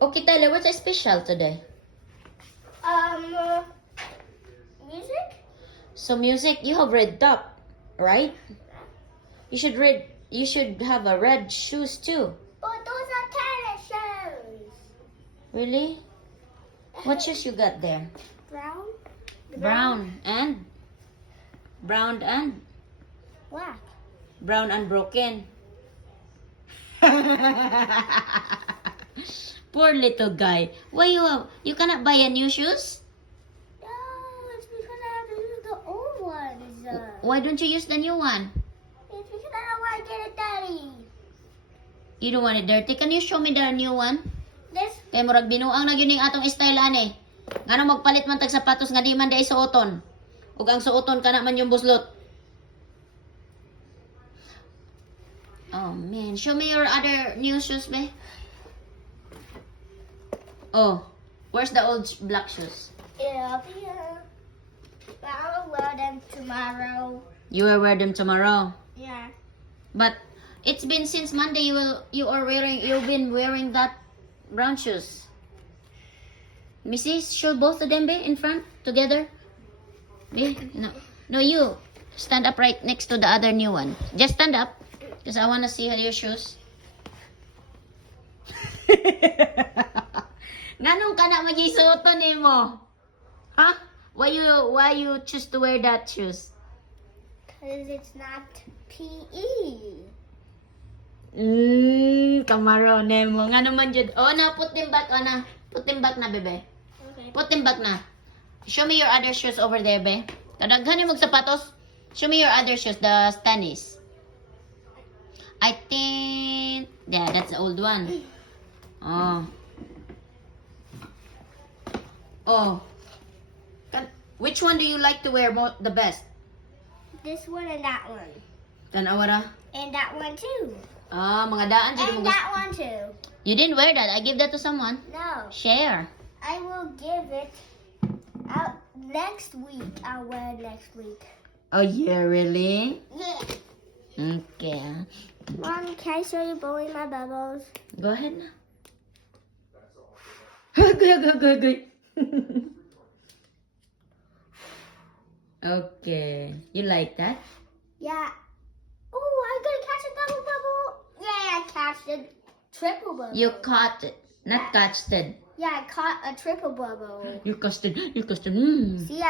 Okay, Tyler, what's special today? Music? So music, you have red top, right? You should have a red shoes too. But those are tennis shoes. Really? What shoes you got there? Brown? Brown and brown and Black. brown and broken. Poor little guy. Why you cannot buy a new shoes? No, it's because I have to use the old ones. Why don't you use the new one? It's because I don't want to get it dirty. You don't want it dirty. Can you show me the new one? This? Kay murag binuang na gyud ning atong style ani. Ngano magpalit man tag sapatos nga di man dai suoton. Ug ang suoton kana man yung buslot. Oh man, show me your other new shoes, be. Oh, where's the old black shoes? It'll be here. But I will wear them tomorrow. You will wear them tomorrow. Yeah. But it's been since Monday you've been wearing that brown shoes. Mrs. Show both of them be in front together. Be? No, you stand up right next to the other new one. Just stand up, because I want to see your shoes. Nganong ka na magisuoton nimo? Huh? Why you choose to wear that shoes? Because it's not PE. Kamaro nemo. Nga naman jud. Oh, na put them back, ana. Put them back na, bebe. Okay. Put them back na. Show me your other shoes over there, be. Kadaghan yung magsapatos. Show me your other shoes, the Stannies. I think, yeah, that's the old one. Oh. Oh. Which one do you like to wear the best? This one and that one. Tanawara? And that one too. Ah, mga daan. jud And mo that one too. You didn't wear that. I give that to someone. No. Share. I will give it out next week. I'll wear it next week. Oh, yeah, really? Yeah. Okay. Mom, can I show you blowing my bubbles? Go ahead na. Good. Okay. You like that? Yeah. Oh, I'm gonna catch a double bubble. Yeah, I catched a triple bubble. You caught it. Not catched it. Yeah, I caught a triple bubble. You caught it. See, I